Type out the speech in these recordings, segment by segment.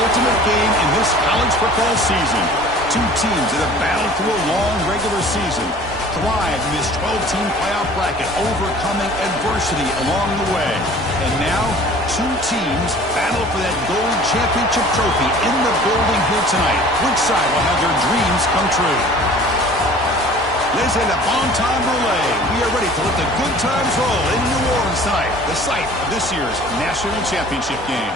ultimate game in this college football season. Two teams that have battled through a long regular season, thrived in this 12-team playoff bracket, overcoming adversity along the way. And now, two teams battle for that gold championship trophy in the building here tonight. Which side will have their dreams come true? Ladies and gentlemen, bon time relay. We are ready to let the good times roll in New Orleans tonight, the site of this year's national championship game.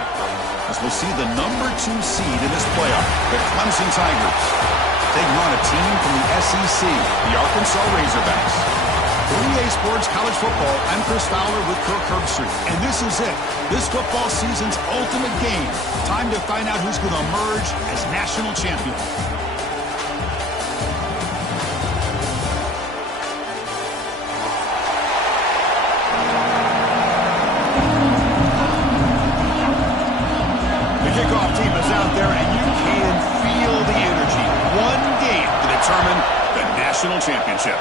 As we'll see the number 2 seed in this playoff, the Clemson Tigers, taking on a team from the SEC, the Arkansas Razorbacks. For EA Sports College Football, I'm Chris Fowler with Kirk Herbstreit, and this is it. This football season's ultimate game. Time to find out who's going to emerge as national champion. Kickoff team is out there, and you can feel the energy. One game to determine the national championship.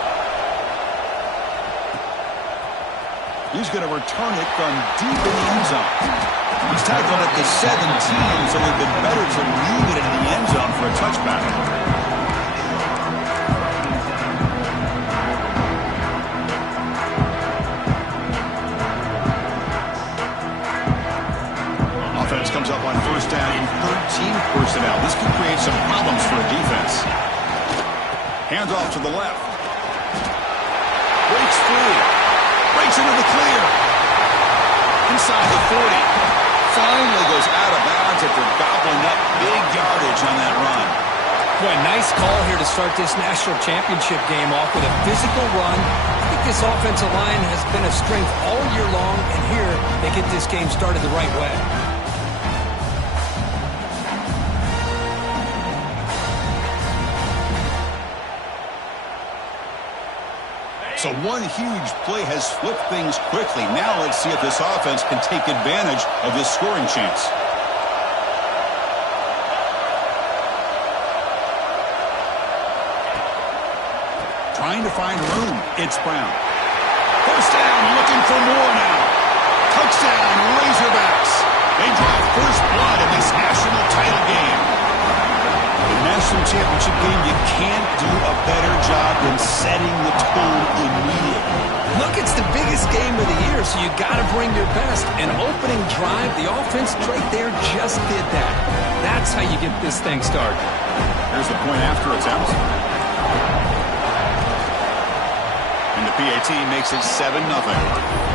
He's going to return it from deep in the end zone. He's tackled at the 17, so it would have been better to leave it in the end zone for a touchback. Offense comes up on first down in 13 personnel. This could create some problems for a defense. Hands off to the left. Breaks free. Breaks into the clear. Inside the 40. Finally goes out of bounds after gobbling up big yardage on that run. Boy, nice call here to start this national championship game off with a physical run. I think this offensive line has been a strength all year long, and here they get this game started the right way. So one huge play has flipped things quickly. Now let's see if this offense can take advantage of this scoring chance. Trying to find room. It's Brown. First down, looking for more now. Touchdown, Razorbacks. They draw first blood in this national title game. The national championship game, you can't do a better job than setting the tone immediately. Look, it's the biggest game of the year, so you got to bring your best. An opening drive, the offense right there just did that. That's how you get this thing started. Here's the point after attempt. And the PAT makes it 7-0.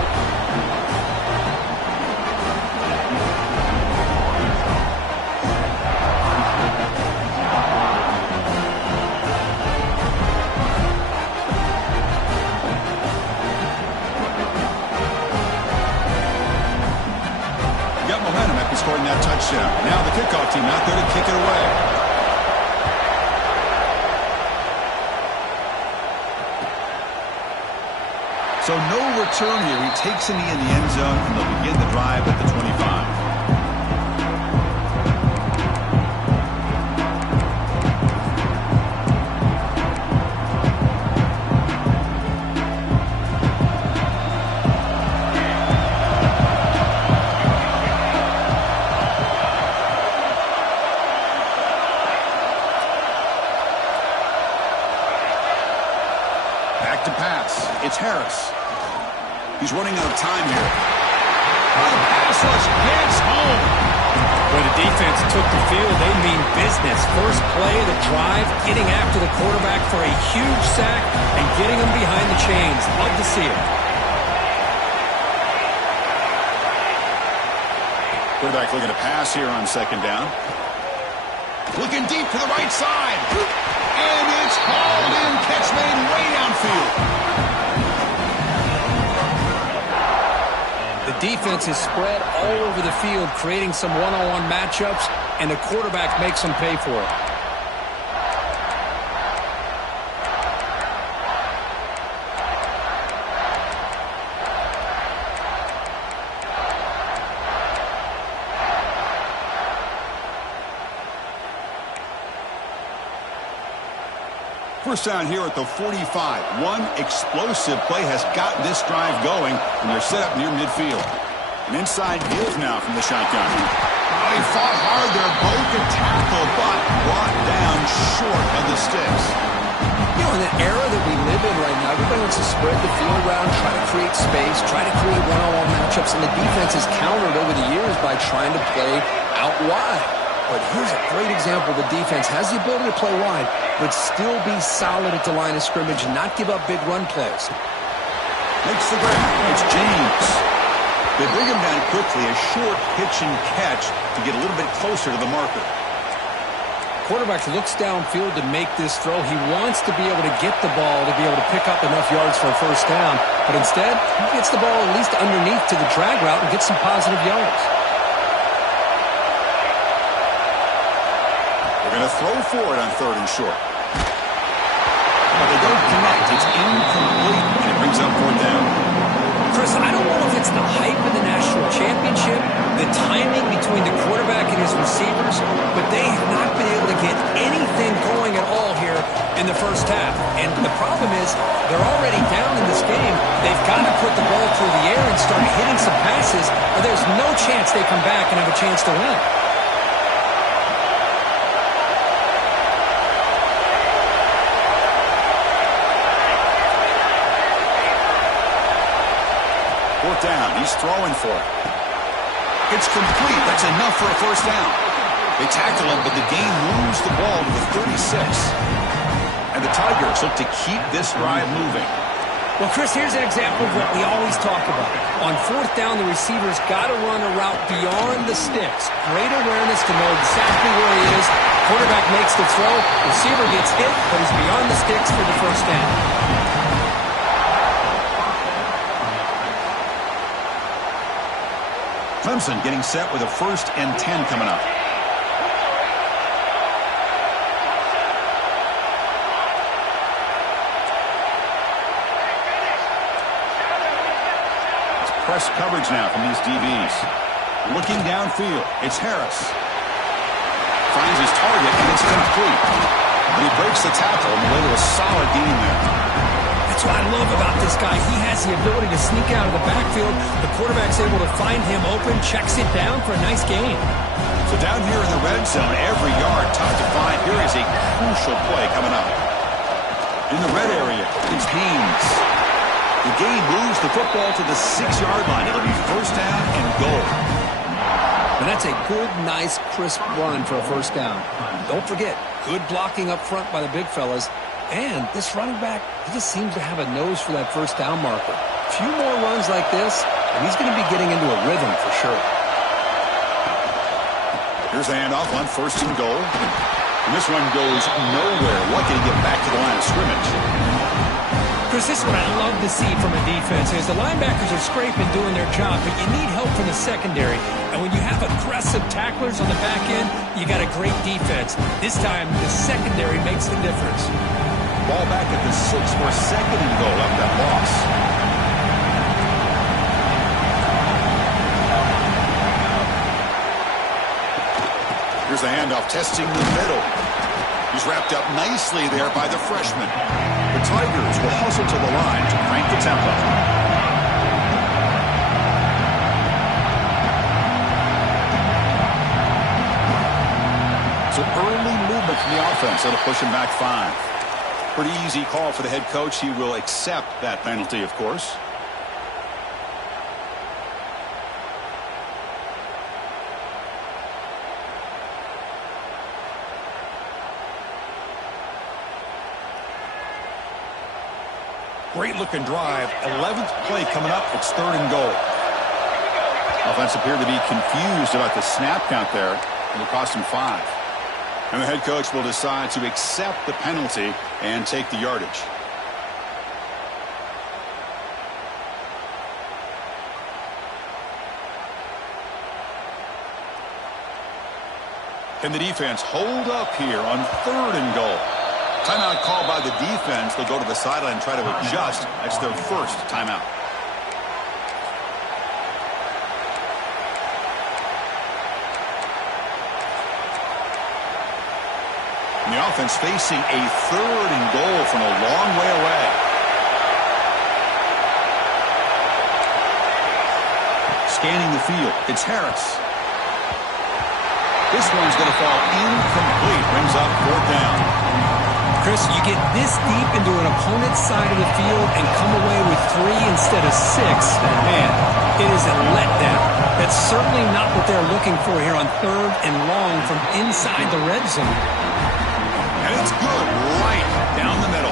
Scoring that touchdown. Now the kickoff team out there to kick it away. So no return here. He takes in the end zone, and they'll begin the drive at the 25. To pass. It's Harris. He's running out of time here. The pass rush gets home. When the defense took the field, they mean business. First play of the drive, getting after the quarterback for a huge sack and getting him behind the chains. Love to see it. Quarterback looking to pass here on second down. Looking deep to the right side. And it's hauled in. Catch made way downfield. The defense is spread all over the field, creating some one-on-one matchups, and the quarterback makes them pay for it. First down here at the 45. One explosive play has gotten this drive going, and they're set up near midfield. And inside deals now from the shotgun. Oh, he fought hard there, broke a tackle, but brought down short of the sticks. You know, in the era that we live in right now, everybody wants to spread the field around, try to create space, try to create one-on-one matchups, and the defense has countered over the years by trying to play out wide. But here's a great example. The defense has the ability to play wide, but still be solid at the line of scrimmage and not give up big run plays. Makes the grab. It's James. They bring him down quickly, a short pitch and catch to get a little bit closer to the marker. Quarterback looks downfield to make this throw. He wants to be able to get the ball to be able to pick up enough yards for a first down, but instead, he gets the ball at least underneath to the drag route and gets some positive yards. They're going to throw for it on 3rd and short. But they don't connect. It's incomplete, and it brings up 4th down. Chris, I don't know if it's the hype of the national championship, the timing between the quarterback and his receivers, but they have not been able to get anything going at all here in the first half. And the problem is they're already down in this game. They've got to put the ball through the air and start hitting some passes, or there's no chance they come back and have a chance to win. Down. He's throwing for it. It's complete. That's enough for a first down. They tackle him, but the game moves the ball to the 36. And the Tigers look to keep this drive moving. Well, Chris, here's an example of what we always talk about. On 4th down, the receiver's got to run a route beyond the sticks. Great awareness to know exactly where he is. Quarterback makes the throw. Receiver gets hit, but he's beyond the sticks for the first down. Clemson getting set with a 1st and 10 coming up. It's press coverage now from these DBs. Looking downfield, it's Harris. Finds his target, and it's complete. And he breaks the tackle on the way to a solid gain there. That's what I love about this guy. He has the ability to sneak out of the backfield. The quarterback's able to find him open, checks it down for a nice gain. So down here in the red zone, every yard tough to find. Here is a crucial play coming up. In the red area, it's Haynes. The gain moves the football to the 6-yard line. It'll be first down and goal. And that's a good, nice, crisp run for a first down. Don't forget, good blocking up front by the big fellas. And this running back, he just seems to have a nose for that first down marker. A few more runs like this, and he's going to be getting into a rhythm for sure. Here's the handoff on 1st and goal. And this one goes nowhere. Lucky to get back to the line of scrimmage. Chris, this is what I love to see from a defense is the linebackers are scraping, doing their job, but you need help from the secondary. And when you have aggressive tacklers on the back end, you got a great defense. This time, the secondary makes the difference. Ball back at the 6 for 2nd and goal up that loss. Here's the handoff, testing the middle. He's wrapped up nicely there by the freshman. The Tigers will hustle to the line to crank the tempo. So early movement from the offense. That'll push him back 5. Pretty easy call for the head coach. He will accept that penalty, of course. Great looking drive. 11th play coming up. It's 3rd and goal. Offense appeared to be confused about the snap count there. It'll cost him 5. And the head coach will decide to accept the penalty and take the yardage. Can the defense hold up here on 3rd and goal? Timeout called by the defense. They'll go to the sideline and try to adjust. That's their first timeout. And the offense facing a 3rd and goal from a long way away. Scanning the field, it's Harris. This one's going to fall incomplete. Brings up fourth down. Chris, you get this deep into an opponent's side of the field and come away with 3 instead of 6. Man, it is a letdown. That's certainly not what they're looking for here on 3rd and long from inside the red zone. And it's good right down the middle.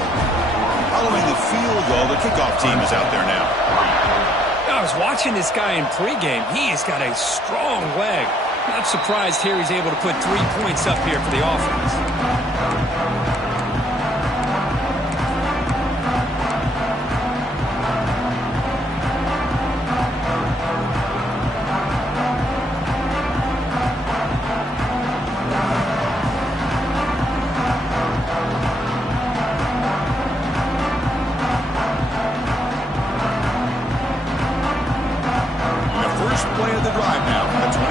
Following the field goal, the kickoff team is out there now. I was watching this guy in pregame. He has got a strong leg. Not surprised here he's able to put 3 points up here for the offense. Play of the drive now from the 25.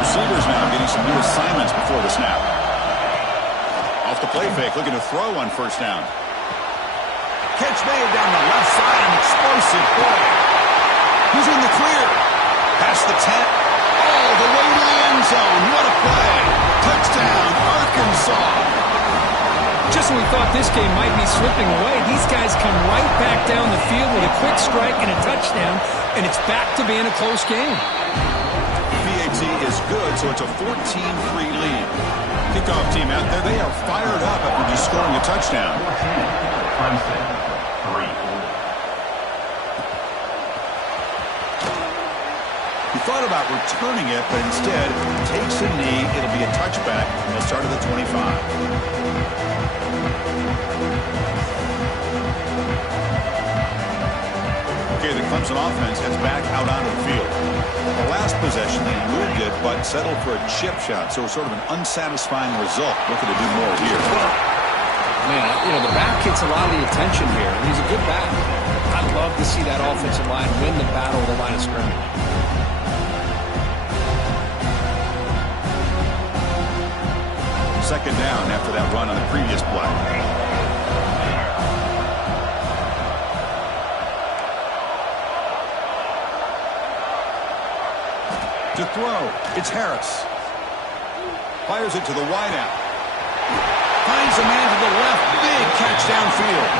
Receivers now getting some new assignments before the snap. Off the play fake, looking to throw on first down. Catch made down the left side, an explosive play. He's in the clear. Past the 10, all the way to the end zone. What a play. Touchdown, Arkansas. Just when we thought this game might be slipping away, these guys come right back down the field with a quick strike and a touchdown, and it's back to being a close game. PAT is good, so it's a 14-3 lead. Kickoff team out there, they are fired up after just scoring a touchdown. He thought about returning it, but instead takes a knee. It'll be a touchback. They'll start at the 25. Okay, the Clemson offense heads back out onto the field. The last possession, they moved it, but settled for a chip shot, so sort of an unsatisfying result. Looking to do more here. Man, the back gets a lot of the attention here. He's a good back. I'd love to see that offensive line win the battle of the line of scrimmage. Second down after that run on the previous play. To throw, it's Harris. Fires it to the wideout. Finds a man to the left. Big catch downfield.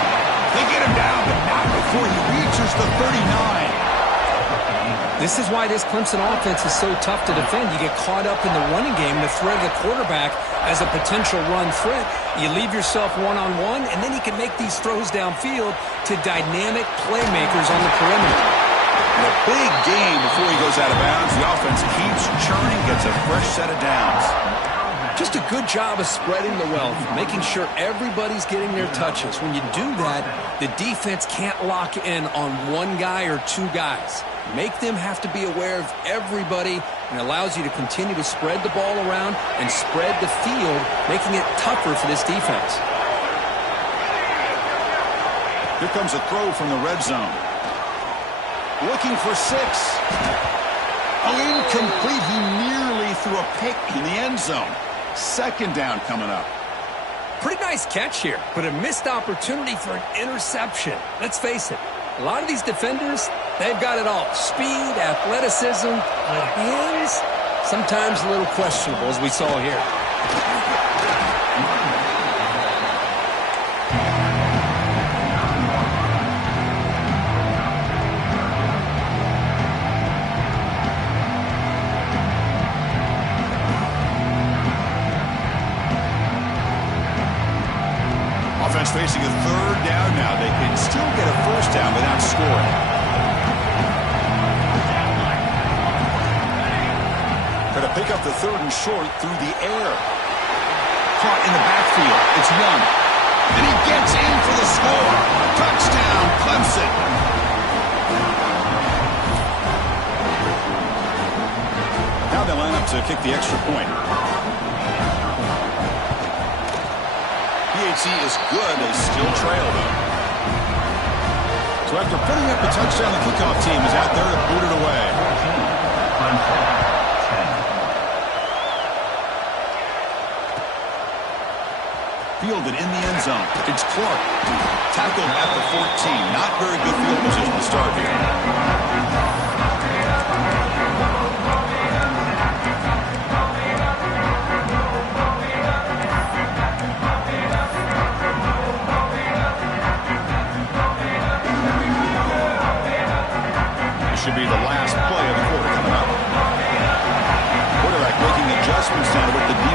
They get him down, but not before he reaches the 39. This is why this Clemson offense is so tough to defend. You get caught up in the running game, the threat of the quarterback as a potential run threat. You leave yourself one-on-one, and then you can make these throws downfield to dynamic playmakers on the perimeter. And a big gain before he goes out of bounds. The offense keeps churning, gets a fresh set of downs. Just a good job of spreading the wealth, making sure everybody's getting their touches. When you do that, the defense can't lock in on one guy or two guys. Make them have to be aware of everybody, and allows you to continue to spread the ball around and spread the field, making it tougher for this defense. Here comes a throw from the red zone. Looking for 6. Oh, incomplete. He nearly threw a pick in the end zone. Second down coming up. Pretty nice catch here, but a missed opportunity for an interception. Let's face it, a lot of these defenders, they've got it all. Speed, athleticism, but hands, sometimes a little questionable, as we saw here. Facing a third down now. They can still get a first down without scoring. Try to pick up the third and short through the air. Caught in the backfield. It's Young. And he gets in for the score. Touchdown, Clemson. Now they line up to kick the extra point. PAT is good. They still trail, though. So after putting up a touchdown, the kickoff team is out there to boot it away. Fielded in the end zone. It's Clark. Tackled at the 14. Not very good field position to start here.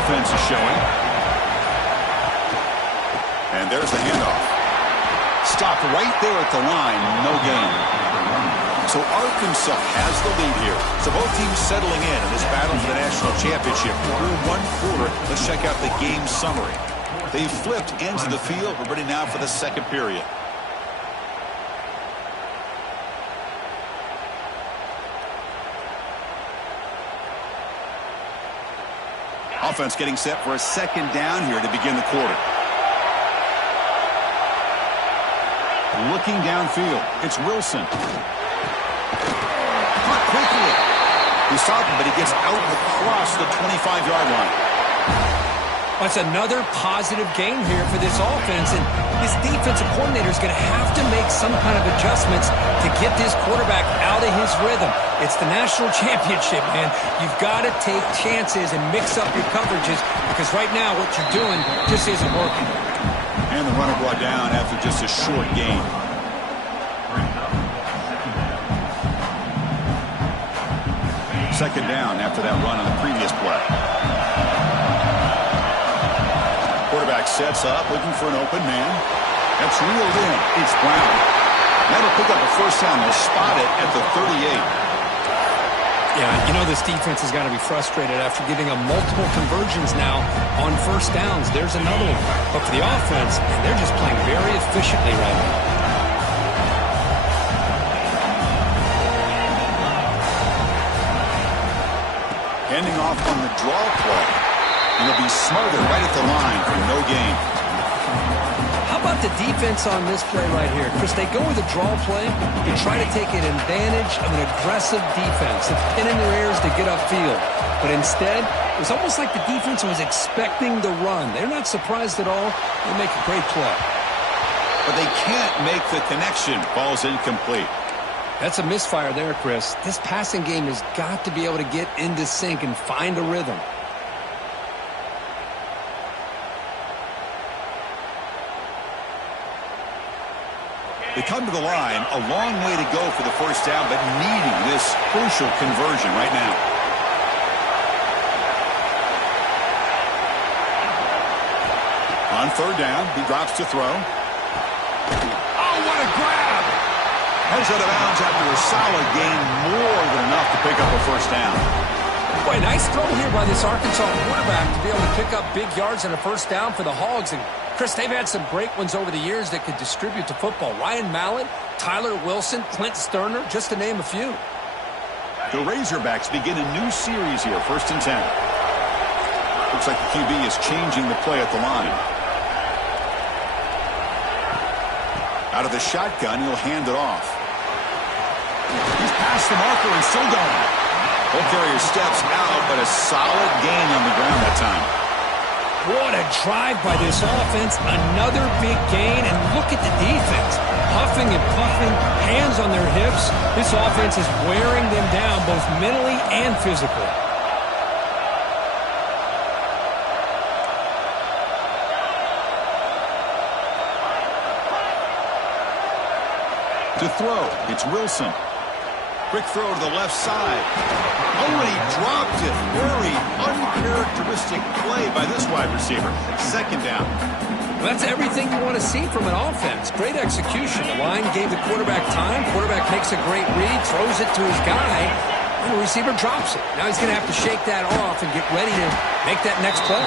defense is showing. And there's the handoff. Stopped right there at the line. No gain. So Arkansas has the lead here. So both teams settling in this battle for the national championship. Through one quarter, let's check out the game summary. They've flipped ends of the field. We're ready now for the second period. Offense getting set for a second down here to begin the quarter. Looking downfield, it's Wilson. Caught quickly. He's stopping, but he gets out across the 25-yard line. That's another positive game here for this offense, and this defensive coordinator is going to have to make some kind of adjustments to get this quarterback out of his rhythm. It's the national championship, man. You've got to take chances and mix up your coverages because right now what you're doing just isn't working. And the runner brought down after just a short gain. Second down after that run on the previous play. Quarterback sets up, looking for an open man. That's reeled in. It's Brown. That'll pick up a first down. They'll spot it at the 38. Yeah, you know this defense has got to be frustrated after giving them multiple conversions now on first downs. There's another one. But for the offense, they're just playing very efficiently right now. Handing off on the draw play. And he'll be smothered right at the line for no gain. How about the defense on this play right here? Chris, they go with a draw play and try to take an advantage of an aggressive defense. It's pin in their ears to get upfield. But instead, it was almost like the defense was expecting the run. They're not surprised at all. They make a great play. But they can't make the connection. Ball's incomplete. That's a misfire there, Chris. This passing game has got to be able to get into sync and find a rhythm. They come to the line, a long way to go for the first down, but needing this crucial conversion right now. On third down, he drops to throw. Oh, what a grab! Heads out of bounds after a solid gain, more than enough to pick up a first down. Boy, nice throw here by this Arkansas quarterback to be able to pick up big yards and a first down for the Hogs. And Chris, they've had some great ones over the years that could distribute the football. Ryan Mallett, Tyler Wilson, Clint Sterner, just to name a few. The Razorbacks begin a new series here, 1st and 10. Looks like the QB is changing the play at the line. Out of the shotgun, he'll hand it off. He's past the marker and still going. Ball carrier steps out, but a solid gain on the ground that time. What a drive by this offense. Another big gain, and look at the defense. Huffing and puffing, hands on their hips. This offense is wearing them down both mentally and physically. To throw, it's Wilson. Quick throw to the left side. Oh, and he dropped it. Very uncharacteristic play by this wide receiver. Second down. Well, that's everything you want to see from an offense. Great execution. The line gave the quarterback time. Quarterback makes a great read, throws it to his guy, and the receiver drops it. Now he's going to have to shake that off and get ready to make that next play.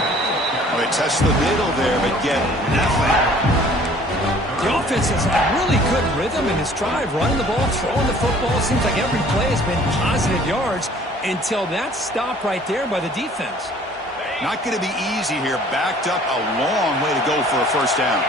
Well, they test the middle there, but get nothing. The offense has had really good rhythm in this drive, running the ball, throwing the football. Seems like every play has been positive yards until that stop right there by the defense. Not going to be easy here. Backed up a long way to go for a first down.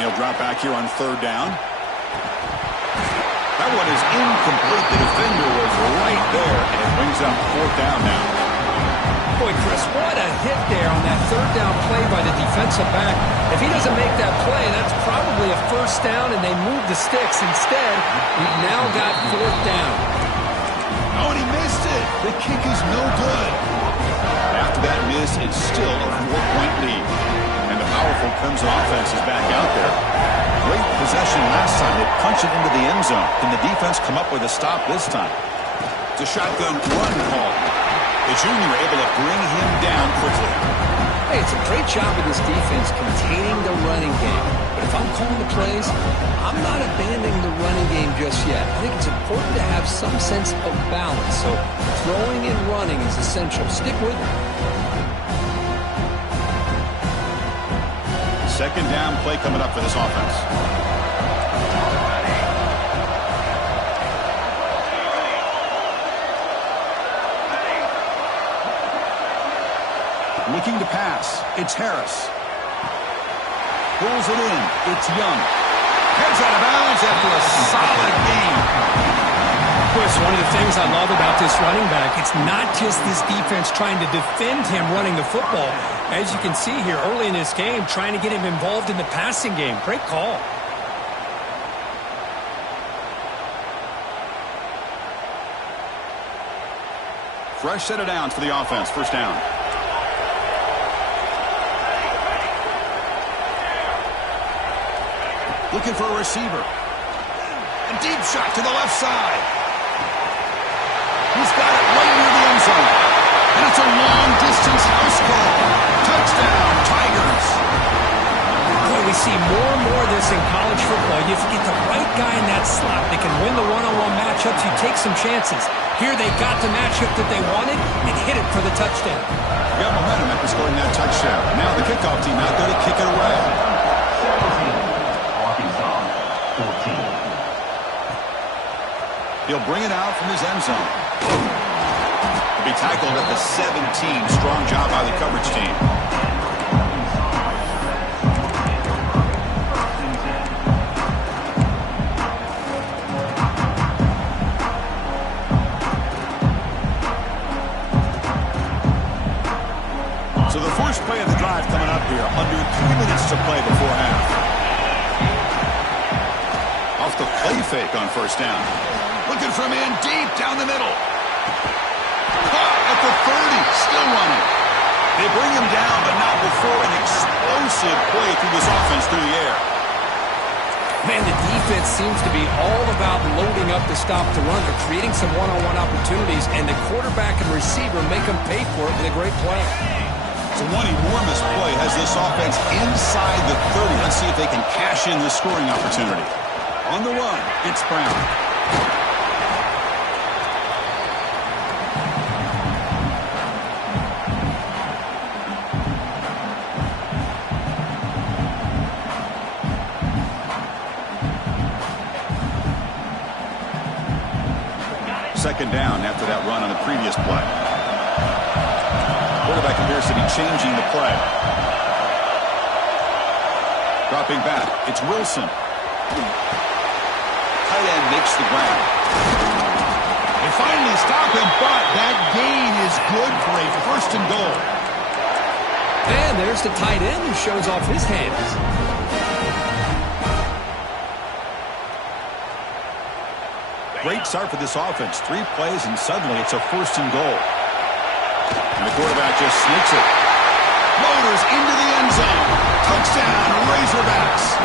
He'll drop back here on third down. That one is incomplete. The defender was right there, and it brings up fourth down now. Boy, Chris, what a hit there on that third down play by the defensive back. If he doesn't make that play, that's probably a first down, and they move the sticks. Instead, we've now got fourth down. Oh, and he missed it. The kick is no good. this is still a 4-point lead. And the powerful Crimson offense is back out there. Great possession last time. They punched it into the end zone. Can the defense come up with a stop this time? It's a shotgun run call. The junior able to bring him down quickly. Hey, it's a great job of this defense containing the running game. But if I'm calling the plays, I'm not abandoning the running game just yet. I think it's important to have some sense of balance. So throwing and running is essential. Stick with it. Second down play coming up for this offense. Looking to pass. It's Harris. Pulls it in. It's Young. Heads out of bounds after a solid game. Chris, one of the things I love about this running back, it's not just this defense trying to defend him running the football. As you can see here early in this game, trying to get him involved in the passing game. Great call. Fresh set of downs for the offense. First down. Looking for a receiver. A deep shot to the left side. He's got it right near the end zone. And it's a long-distance house call. Touchdown, Tigers. Boy, we see more and more of this in college football. You have to get the right guy in that slot. They can win the one-on-one matchups. You take some chances. Here they got the matchup that they wanted and hit it for the touchdown. Got momentum after scoring that touchdown. Now the kickoff team out there to kick it away. He'll bring it out from his end zone. He'll be tackled at the 17. Strong job by the coverage team. So the first play of the drive coming up here. Under 3 minutes to play before half. Off the play fake on first down. Looking for a man deep down the middle. Caught at the 30. Still running. They bring him down, but not before an explosive play through this offense through the air. Man, the defense seems to be all about loading up to stop the run. They're creating some one-on-one opportunities, and the quarterback and receiver make them pay for it with a great play. So one enormous play has this offense inside the 30. Let's see if they can cash in this scoring opportunity. On the run, it's Brown. Second down after that run on the previous play. Quarterback appears to be changing the play. Dropping back, it's Wilson. Tight end makes the ground. They finally stop him, but that gain is good for a first and goal. And there's the tight end who shows off his hands. Great start for this offense. 3 plays, and suddenly it's a first and goal. And the quarterback just sneaks it. Motors into the end zone. Touchdown, Razorbacks.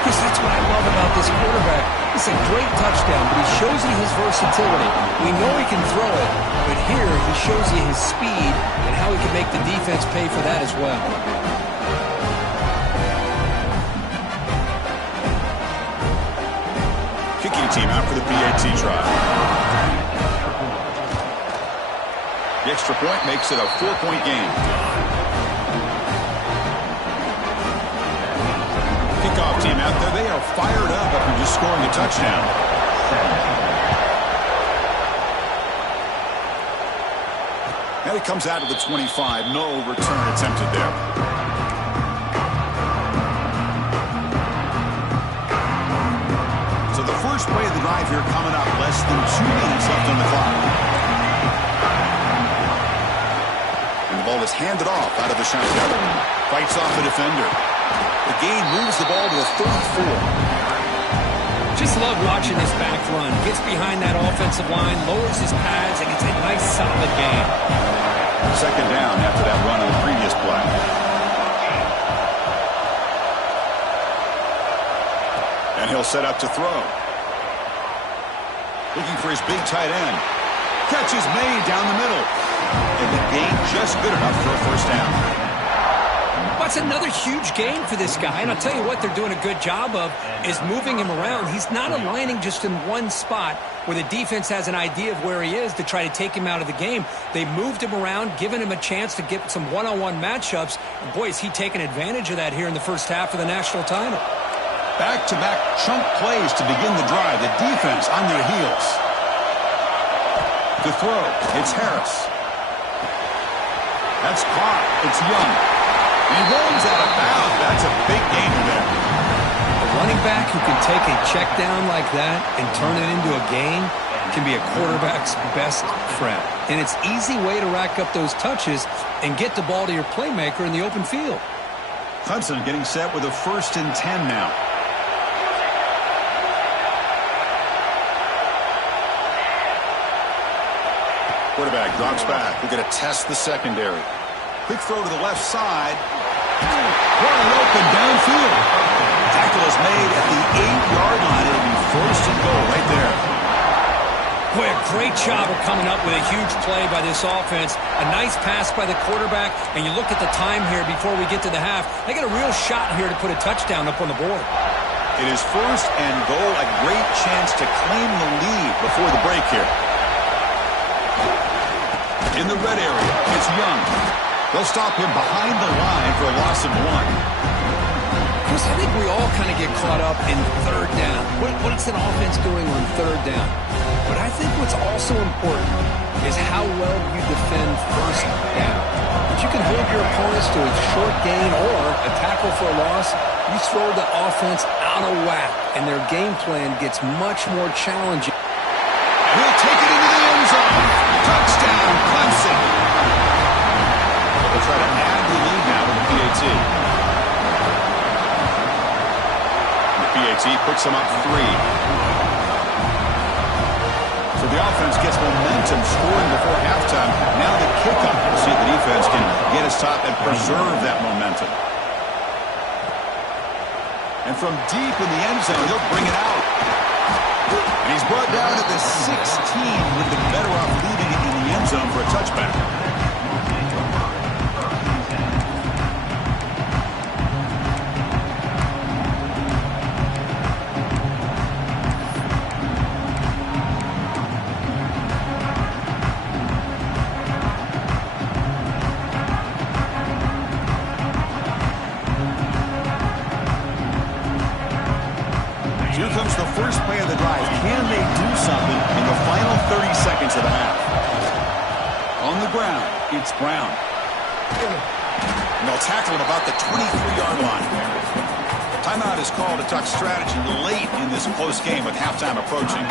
Chris, that's what I love about this quarterback. It's a great touchdown, but he shows you his versatility. We know he can throw it, but here he shows you his speed and how he can make the defense pay for that as well. Kicking team out for the PAT try. The extra point makes it a 4-point game. Kickoff team out there. They are fired up after just scoring a touchdown. And it comes out of the 25. No return attempted there. First play of the drive here coming up. Less than 2 minutes left on the clock. And the ball is handed off out of the shotgun. Fights off the defender. The gain moves the ball to a 34. Just love watching this back run. Gets behind that offensive line, lowers his pads, and it's a nice solid game. Second down after that run on the previous play. And he'll set up to throw. Looking for his big tight end. Catch is made down the middle. And the gain just good enough for a first down. That's another huge gain for this guy. And I'll tell you what they're doing a good job of is moving him around. He's not aligning just in one spot where the defense has an idea of where he is to try to take him out of the game. They moved him around, giving him a chance to get some one-on-one matchups. And boy, is he taking advantage of that here in the first half of the national title. Back-to-back chunk plays to begin the drive. The defense on their heels. To throw, it's Harris. That's caught. It's Young. He rolls out of bounds. That's a big gainer there. A running back who can take a check down like that and turn it into a gain can be a quarterback's best friend. And it's an easy way to rack up those touches and get the ball to your playmaker in the open field. Clemson getting set with a 1st and 10 now. Quarterback drops back. We're going to test the secondary. Quick throw to the left side. Wide open downfield. Tackle is made at the 8-yard line. It'll be 1st and goal right there. Boy, a great job of coming up with a huge play by this offense. A nice pass by the quarterback. And you look at the time here before we get to the half. They got a real shot here to put a touchdown up on the board. It is 1st and goal. A great chance to claim the lead before the break here. In the red area, it's Young. They'll stop him behind the line for a loss of 1. Chris, I think we all kind of get caught up in third down. What's an offense doing on third down? But I think what's also important is how well you defend first down. If you can hold your opponents to a short gain or a tackle for a loss, you throw the offense out of whack, and their game plan gets much more challenging. He'll take it into the end zone. Touchdown, Clemson. They'll try to add the lead now with the PAT. The PAT puts them up 3. So the offense gets momentum scoring before halftime. Now the kickoff. We'll see if the defense can get his top and preserve that momentum. And from deep in the end zone, he'll bring it out. And he's brought down to the 16 with the better off leaving it in the end zone for a touchback. Here comes the first play of the drive. Can they do something in the final 30 seconds of the half? On the ground, it's Brown. And they'll tackle him about the 23-yard line. Timeout is called to talk strategy late in this close game with halftime approaching.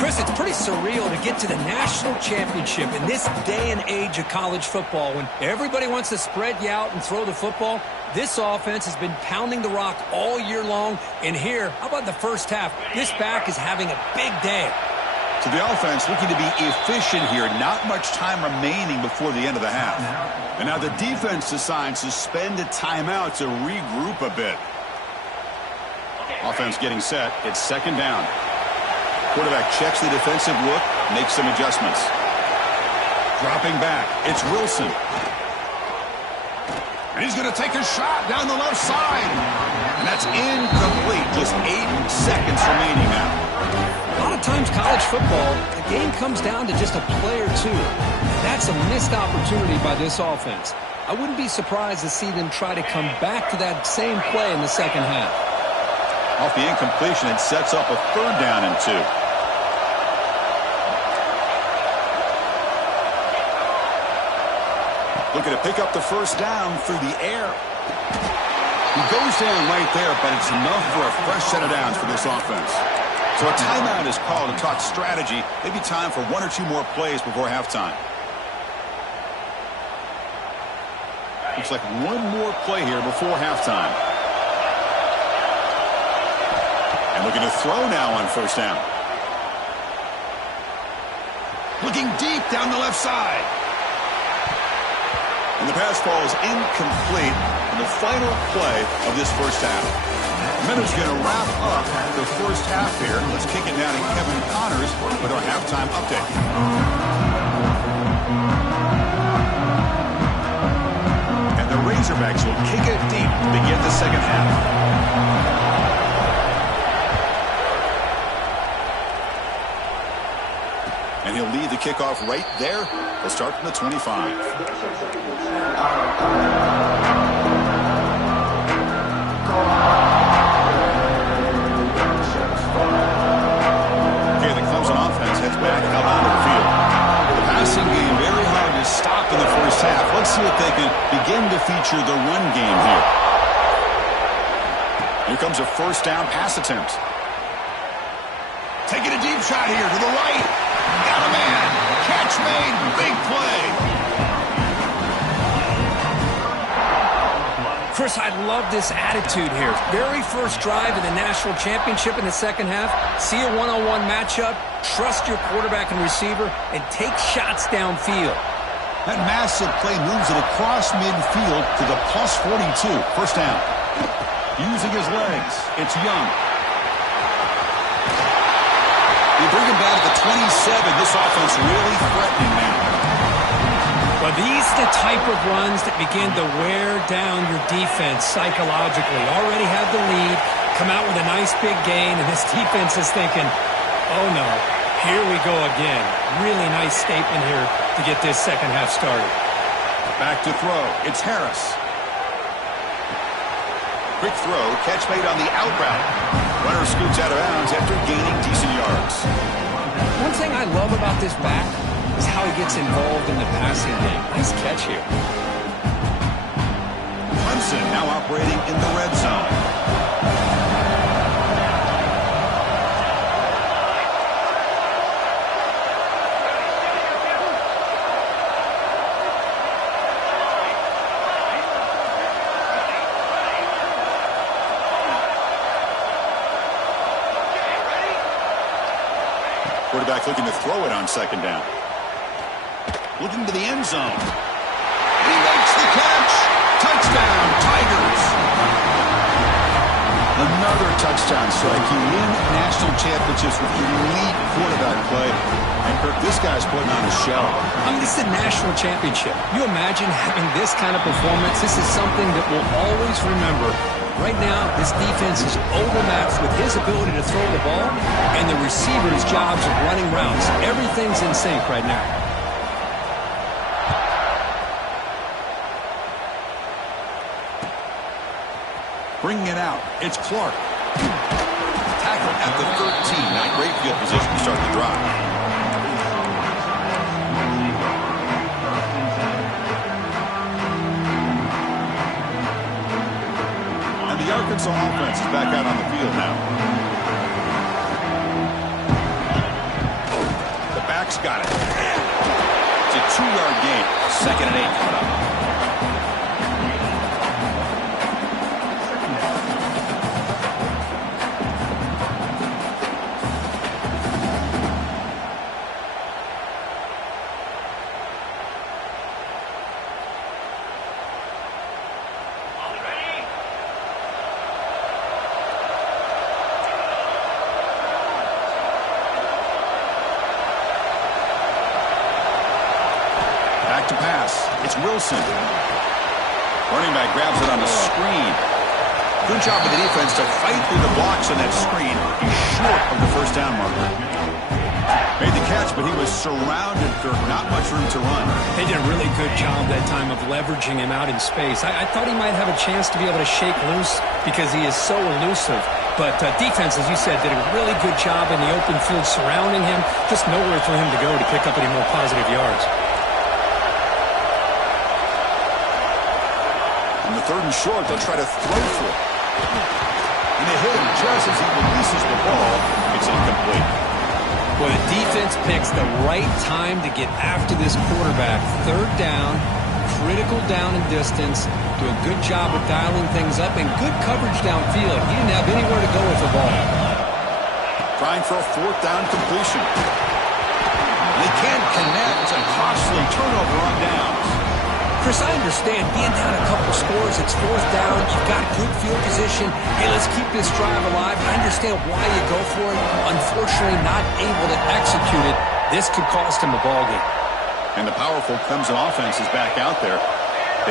Chris, it's pretty surreal to get to the national championship in this day and age of college football when everybody wants to spread you out and throw the football. This offense has been pounding the rock all year long. And here, how about the first half? This back is having a big day. So the offense looking to be efficient here. Not much time remaining before the end of the half. And now the defense decides to spend a timeout to regroup a bit. Offense getting set. It's second down. Quarterback checks the defensive look, makes some adjustments. Dropping back. It's Wilson. And he's going to take a shot down the left side. And that's incomplete. Just 8 seconds remaining now. A lot of times college football, the game comes down to just a play or two. That's a missed opportunity by this offense. I wouldn't be surprised to see them try to come back to that same play in the second half. Off the incompletion, it sets up a third down and 2. Looking to pick up the first down through the air. He goes down right there, but it's enough for a fresh set of downs for this offense. So a timeout is called to talk strategy. Maybe time for 1 or 2 more plays before halftime. Looks like 1 more play here before halftime. And looking to throw now on first down. Looking deep down the left side. And the pass falls incomplete in the final play of this first half. Minute's going to wrap up the first half here. Let's kick it down to Kevin Connors with our halftime update. And the Razorbacks will kick it deep to begin the second half. And he'll lead the kickoff right there. They'll start from the 25. Okay, the Clemson offense heads back out onto the field. The passing game very hard to stop in the first half. Let's see if they can begin to feature the run game here. Here comes a first down pass attempt. Taking a deep shot here to the right. Got a man. Catch made. Big play. Chris, I love this attitude here. Very first drive in the national championship in the second half. See a one-on-one matchup. Trust your quarterback and receiver. And take shots downfield. That massive play moves it across midfield to the plus 42. First down. Using his legs. It's Young. They bring him down to the 27. This offense really threatening now. Well, these are the type of runs that begin to wear down your defense psychologically. Already have the lead, come out with a nice big gain, and this defense is thinking, oh no, here we go again. Really nice statement here to get this second half started. Back to throw. It's Harris. Quick throw, catch made on the out route. Runner scoots out of bounds after gaining decent yards. One thing I love about this back is how he gets involved in the passing game. Nice catch here. Clemson now operating in the red zone. Quarterback looking to throw it on second down. Looking to the end zone. He makes the catch. Touchdown, Tigers. Another touchdown strike. You win national championships with elite quarterback play. And Kirk, this guy's putting on a show. I mean, this is a national championship. You imagine having this kind of performance? This is something that we'll always remember. Right now, this defense is overmatched with his ability to throw the ball and the receiver's jobs of running routes. Everything's in sync right now. Bringing it out, it's Clark. Tackle at the 13. Not great field position to start the drive. The Arkansas offense is back out on the field now. The back's got it. It's a 2-yard gain. 2nd and 8 coming up. To pass. It's Wilson. Running back grabs it on the screen. Good job of the defense to fight through the blocks on that screen. He's short of the first down marker. Made the catch, but he was surrounded, Kirk. Not much room to run. They did a really good job that time of leveraging him out in space. I thought he might have a chance to be able to shake loose because he is so elusive. But defense, as you said, did a really good job in the open field surrounding him. Just nowhere for him to go to pick up any more positive yards. On the 3rd and short, they'll try to throw for it. And they hit him just as he releases the ball. It's incomplete. Well, the defense picks the right time to get after this quarterback. 3rd down, critical down and distance. Do a good job of dialing things up and good coverage downfield. He didn't have anywhere to go with the ball. Trying for a 4th down completion. They can't connect. It's a costly turnover on downs. Chris, I understand being down a couple scores, it's fourth down, you've got good field position. Hey, let's keep this drive alive. I understand why you go for it. Unfortunately, not able to execute it. This could cost him a ball game. And the powerful Clemson offense is back out there.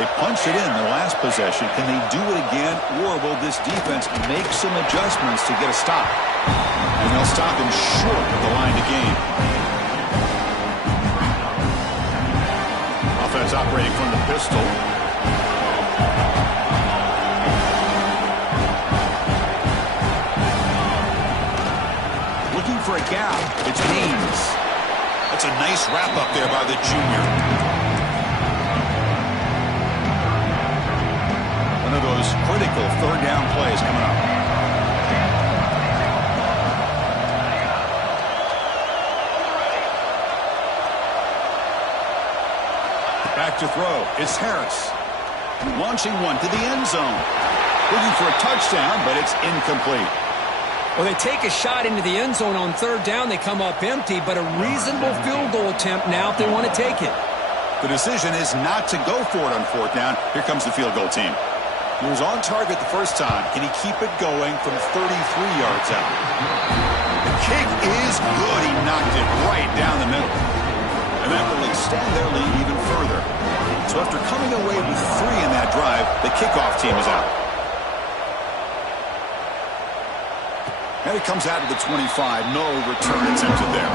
They punched it in the last possession. Can they do it again, or will this defense make some adjustments to get a stop? And they'll stop him short of the line to gain. Offense operating from the pistol. Looking for a gap. It's Haynes. That's a nice wrap up there by the junior. One of those critical third down plays coming up. Back to throw. It's Harris. Launching one to the end zone. Looking for a touchdown, but it's incomplete. Well, they take a shot into the end zone on third down. They come up empty, but a reasonable field goal attempt now if they want to take it. The decision is not to go for it on fourth down. Here comes the field goal team. He was on target the first time. Can he keep it going from 33 yards out? The kick is good. He knocked it right down the middle. And that will extend their lead even further. So after coming away with 3 in that drive, the kickoff team is out. And it comes out of the 25. No return attempted there.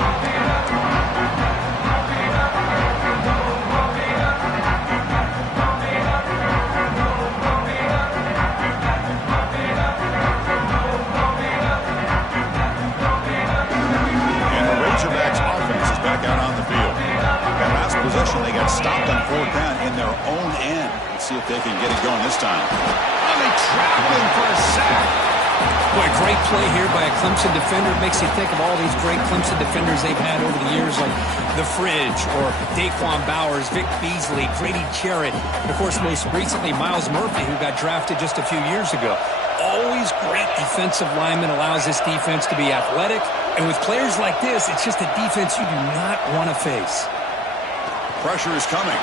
Possession. They got stopped on fourth down in their own end. Let's see if they can get it going this time. Oh, they trapped him for a sack. Boy, great play here by a Clemson defender. It makes you think of all these great Clemson defenders they've had over the years, like The Fridge or Daquan Bowers, Vic Beasley, Grady Jarrett, and, of course, most recently, Miles Murphy, who got drafted just a few years ago. Always great defensive lineman, allows this defense to be athletic. And with players like this, it's just a defense you do not want to face. Pressure is coming.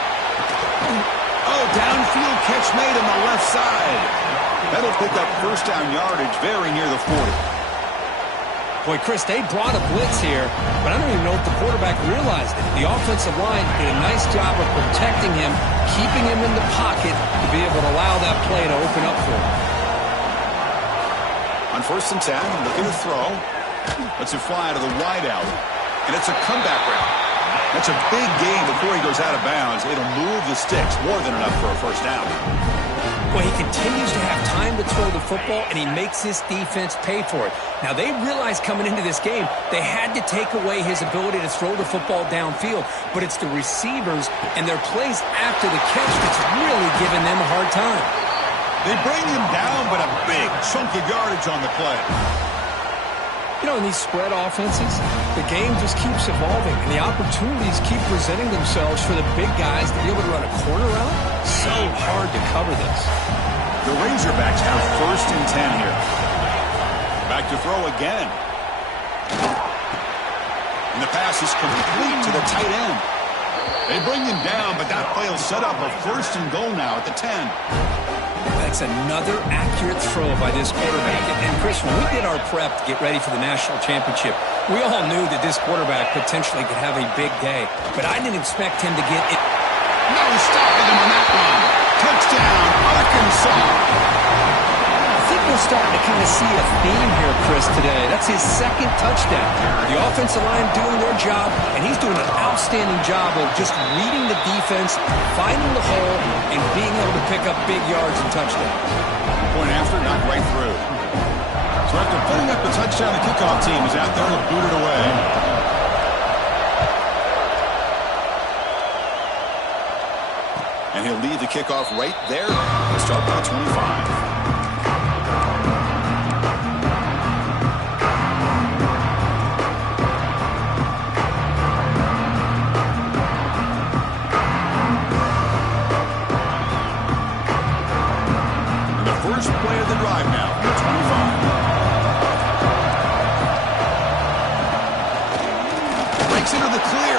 Oh, downfield catch made on the left side. That'll pick up first down yardage very near the 40. Boy, Chris, they brought a blitz here, but I don't even know if the quarterback realized it. The offensive line did a nice job of protecting him, keeping him in the pocket to be able to allow that play to open up for him. On 1st and 10, looking to throw. Lets it fly out of the wideout. And it's a comeback route. That's a big gain before he goes out of bounds. It'll move the sticks more than enough for a first down. Well, he continues to have time to throw the football, and he makes his defense pay for it. Now, they realized coming into this game they had to take away his ability to throw the football downfield, but it's the receivers and their plays after the catch that's really giving them a hard time. They bring him down, but a big chunk of yardage on the play. You know, in these spread offenses, the game just keeps evolving, and the opportunities keep presenting themselves for the big guys to be able to run a corner route. So hard to cover this. The Razorbacks have 1st and 10 here. Back to throw again. And the pass is complete to the tight end. They bring him down, but that play will set up a 1st and goal now at the 10. That's another accurate throw by this quarterback. And Chris, when we did our prep to get ready for the national championship, we all knew that this quarterback potentially could have a big day. But I didn't expect him to get it. No stopping him on that one. Touchdown, Arkansas. I think we're starting to kind of see a theme here, Chris, today. That's his 2nd touchdown. The offensive line doing their job, and he's doing an outstanding job of just reading the defense, finding the hole, and being able to pick up big yards and touchdowns. Point after, not right through. So after putting up the touchdown, the kickoff team is out there to boot it away. And he'll leave the kickoff right there. He'll start by 25. First play of the drive now from the 25. Breaks into the clear.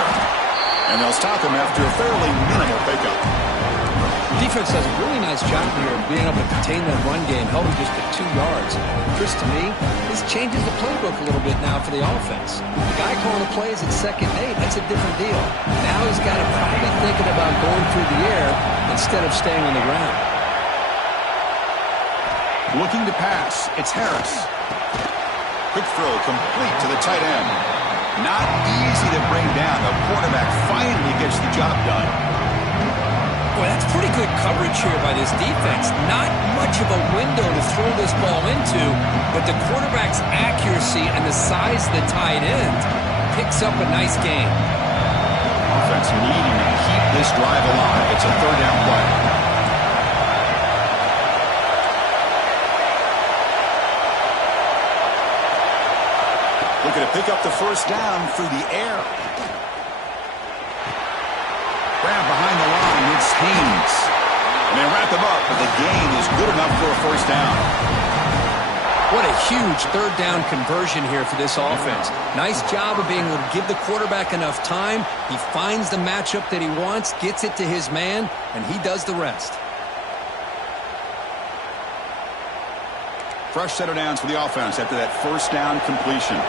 And they'll stop him after a fairly minimal pickup. Defense does a really nice job here of being able to contain that run game, held just at 2 yards. Chris, to me, this changes the playbook a little bit now for the offense. The guy calling the plays at 2nd and 8, that's a different deal. Now he's got to probably thinking about going through the air instead of staying on the ground. Looking to pass, it's Harris. Quick throw complete to the tight end. Not easy to bring down. The quarterback finally gets the job done. Boy, that's pretty good coverage here by this defense. Not much of a window to throw this ball into, but the quarterback's accuracy and the size of the tight end picks up a nice gain. Offense needing to keep this drive alive. It's a 3rd down play. Looking to pick up the 1st down through the air. Grab behind the line, it's Haynes. And they wrap him up, but the gain is good enough for a 1st down. What a huge 3rd down conversion here for this offense. Nice job of being able to give the quarterback enough time. He finds the matchup that he wants, gets it to his man, and he does the rest. Fresh set of downs for the offense after that 1st down completion.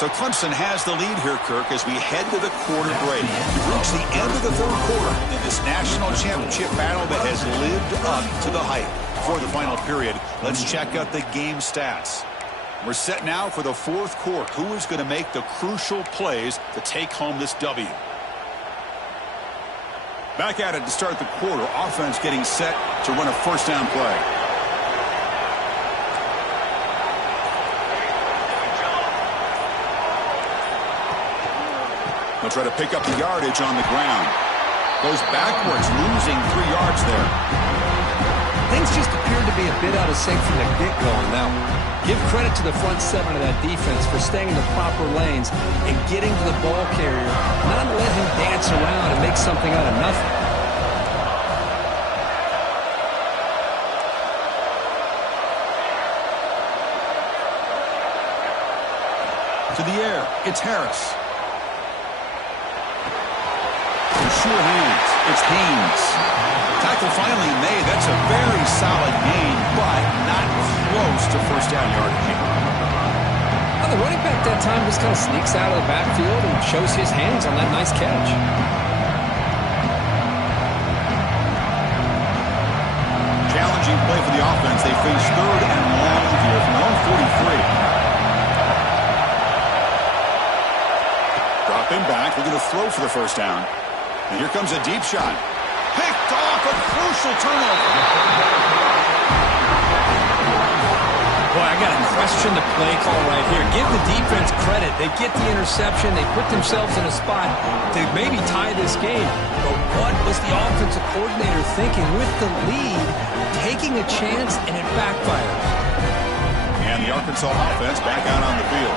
So Clemson has the lead here, Kirk, as we head to the quarter break. We've reached the end of the 3rd quarter in this national championship battle that has lived up to the hype. Before the final period, let's check out the game stats. We're set now for the 4th quarter. Who is going to make the crucial plays to take home this W? Back at it to start the quarter. Offense getting set to run a 1st down play. They'll try to pick up the yardage on the ground. Goes backwards, losing 3 yards there. Things just appeared to be a bit out of sync from the get-go. Now, give credit to the front 7 of that defense for staying in the proper lanes and getting to the ball carrier, not let him dance around and make something out of nothing. To the air, it's Harris. Sure hands. It's Haynes. Tackle finally made. That's a very solid gain, but not close to 1st down yardage. Well, the running back that time just kind of sneaks out of the backfield and shows his hands on that nice catch. Challenging play for the offense. They face 3rd and long here from their own 43. Dropping back. We're going to throw for the 1st down. And here comes a deep shot. Picked off, a crucial turnover. Boy, I got to question the play call right here. Give the defense credit. They get the interception. They put themselves in a spot to maybe tie this game. But what was the offensive coordinator thinking with the lead, taking a chance, and it backfired? And the Arkansas offense back out on the field.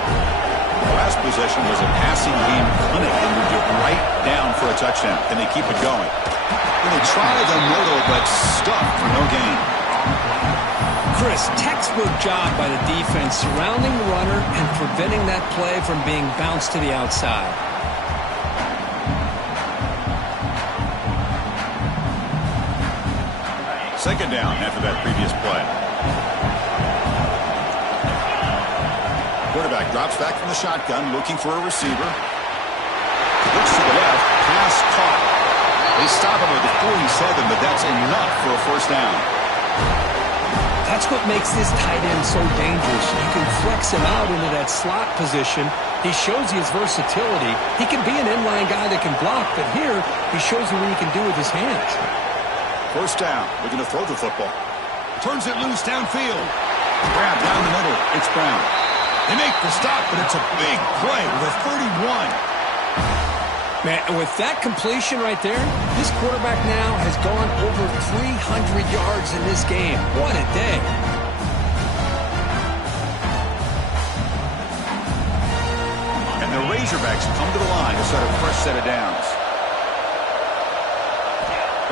The last possession was a passing game clinic and moved it right down for a touchdown. Can they keep it going? And they tried the middle, but stuffed for no gain. Chris, textbook job by the defense surrounding the runner and preventing that play from being bounced to the outside. Second down after that previous play. Quarterback drops back from the shotgun, looking for a receiver. Looks to the left, pass caught. They stop him at the 47, but that's enough for a 1st down. That's what makes this tight end so dangerous. You can flex him out into that slot position. He shows you his versatility. He can be an inline guy that can block, but here he shows you what he can do with his hands. 1st down, looking to throw the football. Turns it loose downfield. Grab down the middle, it's Brown. They make the stop, but it's a big play with a 31. Man, and with that completion right there, this quarterback now has gone over 300 yards in this game. What a day. And the Razorbacks come to the line to start a fresh set of downs.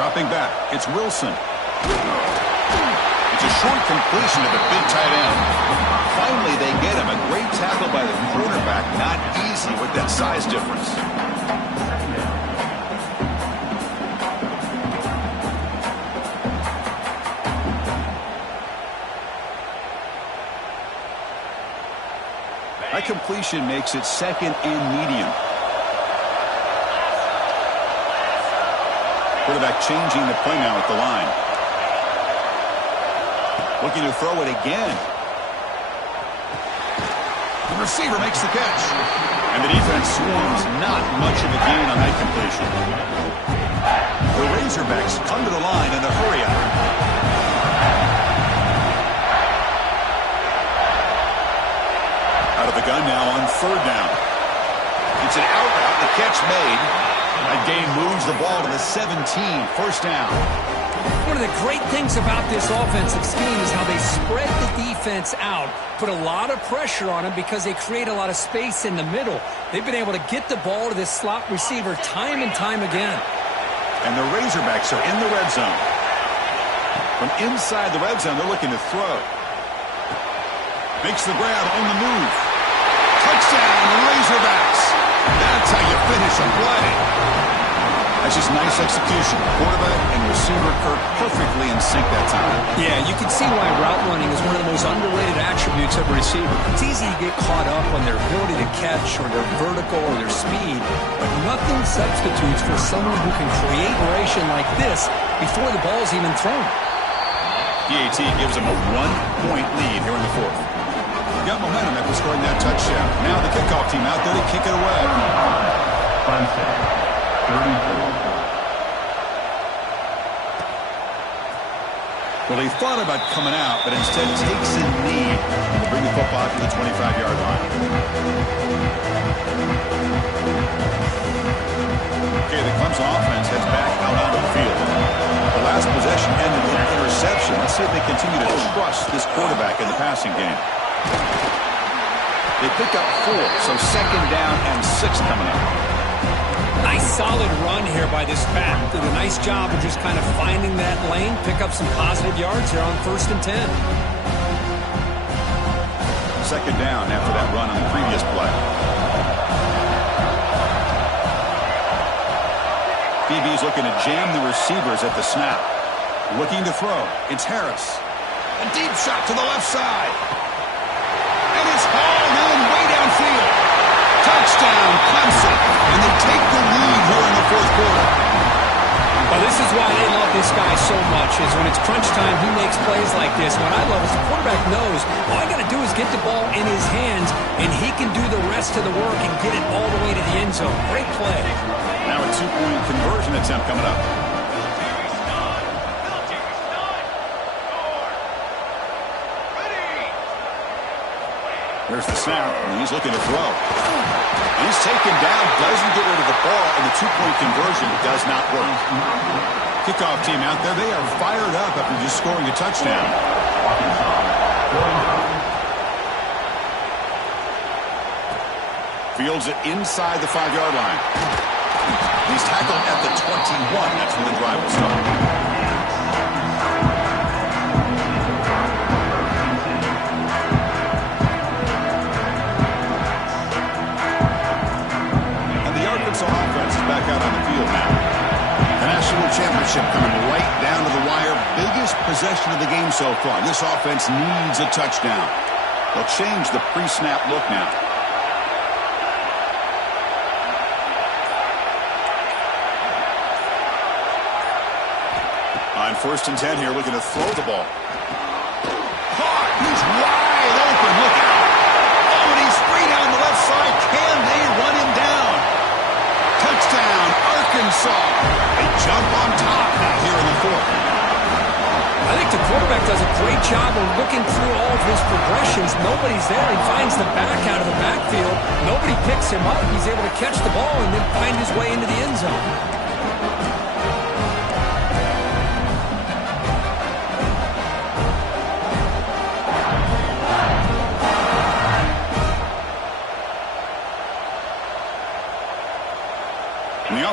Dropping back, it's Wilson. It's a short completion to the big tight end. Finally, they get him. A great tackle by the quarterback. Not easy with that size difference. That completion makes it second and medium. Quarterback changing the play now at the line. Looking to throw it again. The receiver makes the catch. And the defense swarms. Not much of a gain on that completion. The Razorbacks come to the line in a hurry up. Out of the gun now on third down. It's an out route. The catch made. That gain moves the ball to the 17. First down. One of the great things about this offensive scheme is how they spread the defense out, put a lot of pressure on them because they create a lot of space in the middle. They've been able to get the ball to this slot receiver time and time again. And the Razorbacks are in the red zone. From inside the red zone, they're looking to throw. Makes the grab on the move. Touchdown, Razorbacks. That's how you finish a play. That's just nice execution. Quarterback and receiver Kirk perfectly in sync that time. Yeah, you can see why route running is one of the most underrated attributes of a receiver. It's easy to get caught up on their ability to catch or their vertical or their speed, but nothing substitutes for someone who can create separation like this before the ball's even thrown. PAT gives them a 1-point lead here in the fourth. Got momentum after scoring that touchdown. Now the kickoff team out there to kick it away. 34. Well, he thought about coming out, but instead takes a knee to bring the football to the 25-yard line. Okay, the Clemson offense heads back out onto the field. The last possession ended with an interception. Let's see if they continue to trust this quarterback in the passing game. They pick up 4, so second down and 6 coming up. Nice solid run here by this back. Did a nice job of just kind of finding that lane, pick up some positive yards here on 1st and 10. Second down after that run on the previous play. BB's looking to jam the receivers at the snap. Looking to throw. It's Harris. A deep shot to the left side. And it's hauled in way downfield. Touchdown, Clemson. And they take the lead here in the fourth quarter. Well, this is why they love this guy so much, is when it's crunch time, he makes plays like this. What I love is the quarterback knows all I got to do is get the ball in his hands, and he can do the rest of the work and get it all the way to the end zone. Great play. Now a 2-point conversion attempt coming up. There's the snap, and he's looking to throw. He's taken down, doesn't get rid of the ball, and the 2-point conversion does not work. Kickoff team out there, they are fired up after just scoring a touchdown. Fields it inside the 5-yard line. He's tackled at the 21. That's where the drive will start. Offense is back out on the field now. The national championship coming right down to the wire. Biggest possession of the game so far. This offense needs a touchdown. They'll change the pre-snap look now. On 1st and 10 here, looking to throw the ball. Caught! He's wide open. Look out! Oh, and he's free down the left side. Can they run him down? Touchdown, Arkansas. They jump on top now here in the fourth. I think the quarterback does a great job of looking through all of his progressions. Nobody's there. He finds the back out of the backfield. Nobody picks him up. He's able to catch the ball and then find his way into the end zone.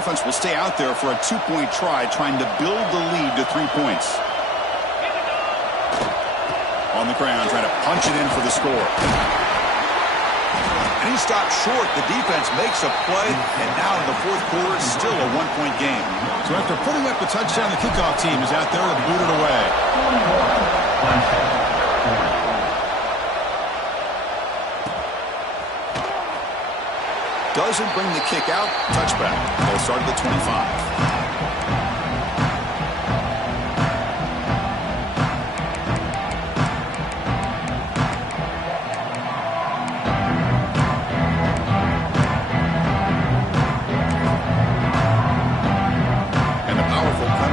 offense will stay out there for a 2-point try, trying to build the lead to 3 points. On the ground, trying to punch it in for the score. And he stopped short. The defense makes a play, and now in the fourth quarter, it's still a 1-point game. So after putting up the touchdown, the kickoff team is out there to boot it away. Doesn't bring the kick out. Touchback. They'll start at the 25.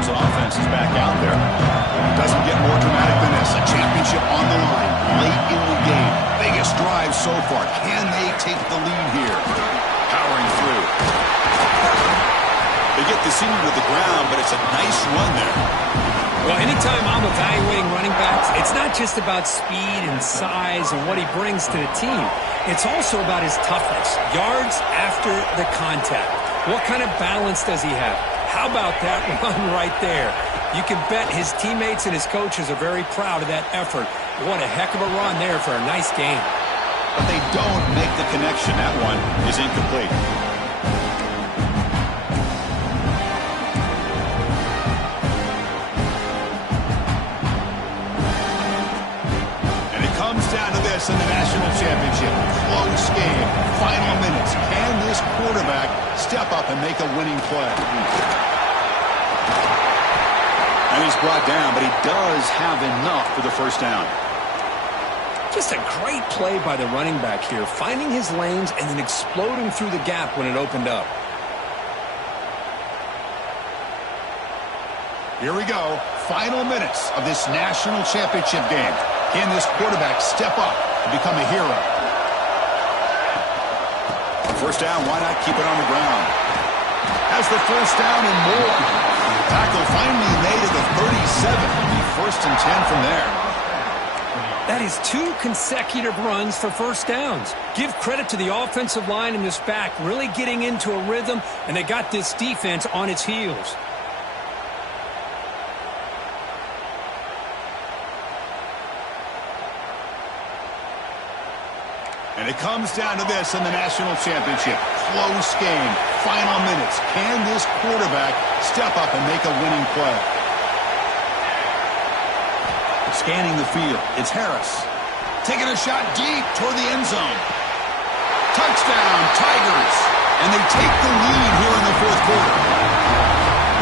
Offense is back out there. Doesn't get more dramatic than this. A championship on the line late in the game. Biggest drive so far. Can they take the lead here? Powering through. They get the senior to the ground, but it's a nice run there. Well, anytime I'm evaluating running backs, it's not just about speed and size and what he brings to the team. It's also about his toughness. Yards after the contact. What kind of balance does he have? How about that run right there? You can bet his teammates and his coaches are very proud of that effort. What a heck of a run there for a nice game. But they don't make the connection. That one is incomplete. And it comes down to this in the national championship. Close game. Final minutes. Can this quarterback step up and make a winning play? And he's brought down, but he does have enough for the first down. Just a great play by the running back here, finding his lanes and then exploding through the gap when it opened up. Here we go. Final minutes of this national championship game. Can this quarterback step up and become a hero? First down, why not keep it on the ground? Has the first down and more. Tackle finally made at the 37. It'll be 1st and 10 from there. That is 2 consecutive runs for first downs. Give credit to the offensive line and this back really getting into a rhythm, and they got this defense on its heels. And it comes down to this in the national championship. Close game. Final minutes. Can this quarterback step up and make a winning play? Scanning the field. It's Harris. Taking a shot deep toward the end zone. Touchdown, Tigers. And they take the lead here in the fourth quarter.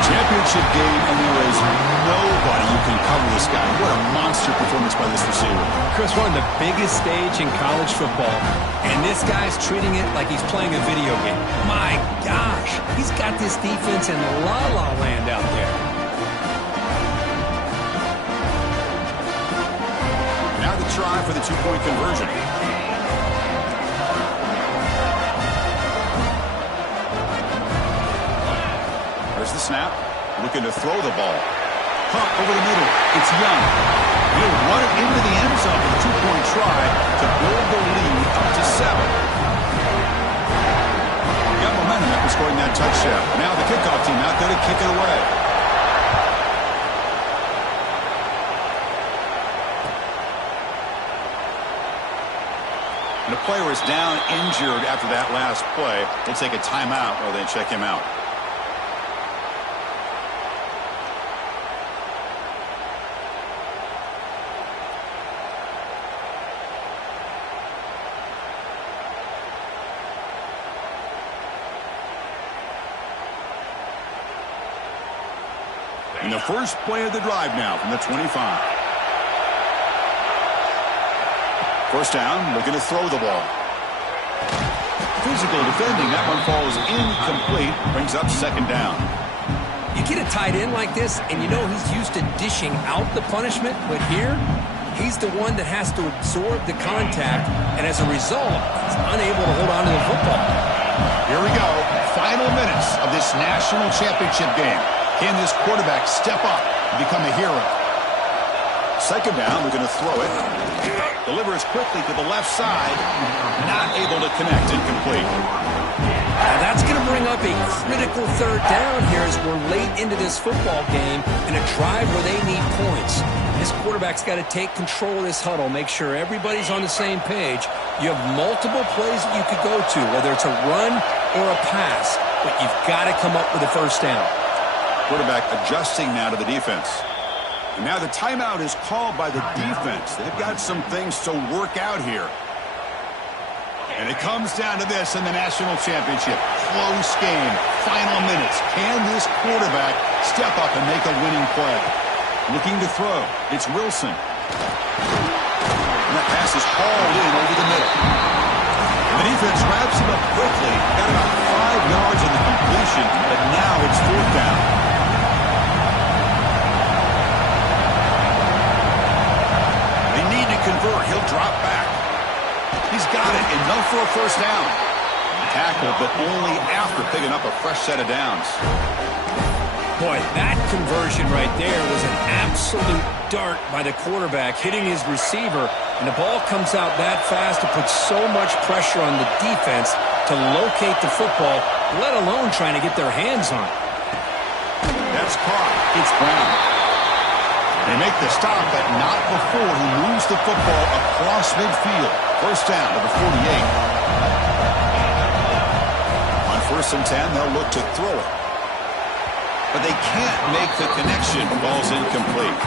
Championship game, and there is nobody who can cover this guy. What a monster performance by this receiver. Chris, we're on the biggest stage in college football, and this guy's treating it like he's playing a video game. My gosh, he's got this defense in la-la land out there. Now the try for the 2-point conversion. There's the snap. Looking to throw the ball. Pump over the middle. It's Young. He'll run it into the end zone with a 2-point try to build the lead up to 7. Got momentum after scoring that touchdown. Now the kickoff team out there to kick it away. And the player is down injured after that last play. We'll take a timeout or they check him out. And the first play of the drive now from the 25. First down, looking to throw the ball. Physical defending, that one falls incomplete, brings up 2nd down. You get a tight end like this, and you know he's used to dishing out the punishment, but here, he's the one that has to absorb the contact, and as a result, he's unable to hold on to the football. Here we go, final minutes of this national championship game. Can this quarterback step up and become a hero? Second down, we're going to throw it. Delivers quickly to the left side. Not able to connect. Incomplete. Now that's going to bring up a critical third down here as we're late into this football game in a drive where they need points. This quarterback's got to take control of this huddle, make sure everybody's on the same page. You have multiple plays that you could go to, whether it's a run or a pass, but you've got to come up with a first down. Quarterback adjusting now to the defense. And now the timeout is called by the defense. They've got some things to work out here. And it comes down to this in the national championship. Close game. Final minutes. Can this quarterback step up and make a winning play? Looking to throw. It's Wilson. And that pass is hauled in over the middle. And the defense wraps him up quickly. Got about 5 yards in the completion, but now it's fourth down. They need to convert. He'll drop back. He's got it. Enough for a first down. Tackle, but only after picking up a fresh set of downs. Boy, that conversion right there was an absolute dart by the quarterback, hitting his receiver, and the ball comes out that fast to put so much pressure on the defense to locate the football, let alone trying to get their hands on it. That's caught. It's Brown. They make the stop, but not before he moves the football across midfield. First down to the 48. On 1st and 10, they'll look to throw it. But they can't make the connection. Ball's incomplete.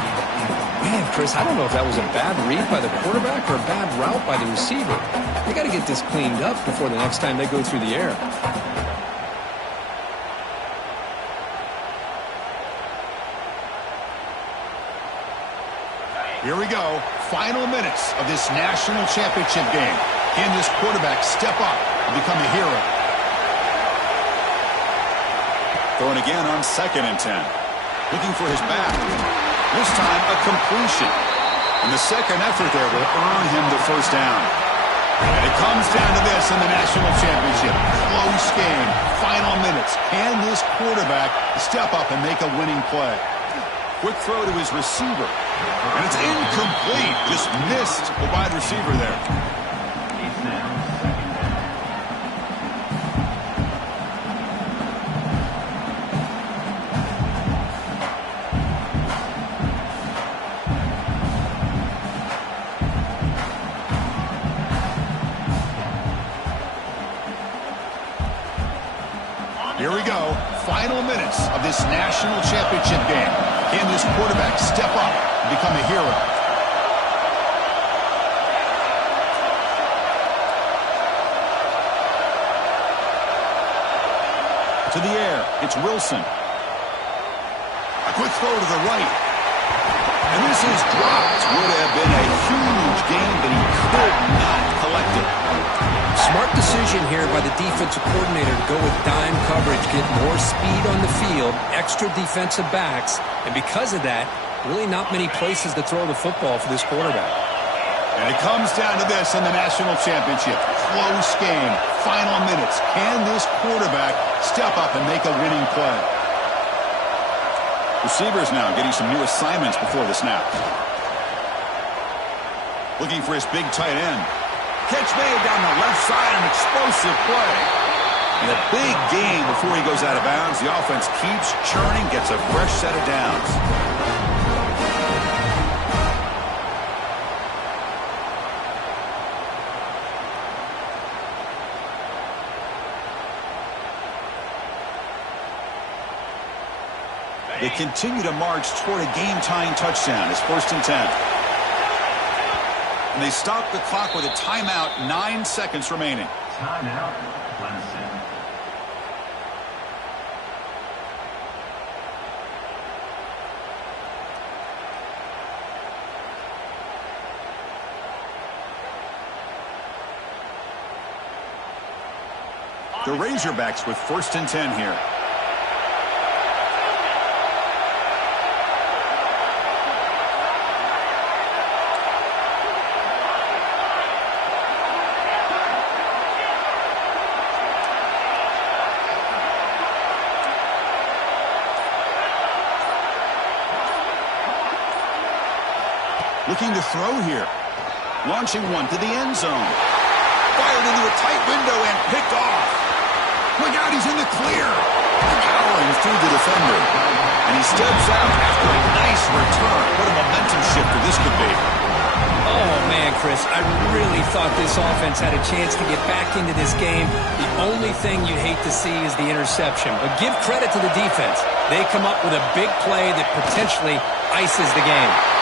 Man, Chris, I don't know if that was a bad read by the quarterback or a bad route by the receiver. They got to get this cleaned up before the next time they go through the air. Here we go. Final minutes of this national championship game. Can this quarterback step up and become a hero? Throwing again on 2nd and 10. Looking for his back. This time a completion. And the second effort there will earn him the first down. And it comes down to this in the national championship. Close game. Final minutes. Can this quarterback step up and make a winning play? Quick throw to his receiver. And it's incomplete. Just missed the wide receiver there. Here we go. Final minutes of this national championship game. Can this quarterback step up and become a hero? To the air. It's Wilson. A quick throw to the right. And this is dropped. Would have been a huge gain, but he could not collect it. Smart decision here by the defensive coordinator to go with dime coverage, get more speed on the field, extra defensive backs, and because of that, really not many places to throw the football for this quarterback. And it comes down to this in the national championship. Close game. Final minutes. Can this quarterback step up and make a winning play? Receivers now getting some new assignments before the snap. Looking for his big tight end. Catch made down the left side, an explosive play. And a big gain before he goes out of bounds. The offense keeps churning, gets a fresh set of downs. They continue to march toward a game-tying touchdown. It's 1st and 10. And they stop the clock with a timeout, 9 seconds remaining. Timeout, Clemson. The Razorbacks with 1st and 10 here. Looking to throw here. Launching one to the end zone. Fired into a tight window and picked off. Look out, he's in the clear. Powering through the defender. And he steps out after a nice return. What a momentum shifter this could be. Oh, man, Chris, I really thought this offense had a chance to get back into this game. The only thing you'd hate to see is the interception. But give credit to the defense. They come up with a big play that potentially ices the game.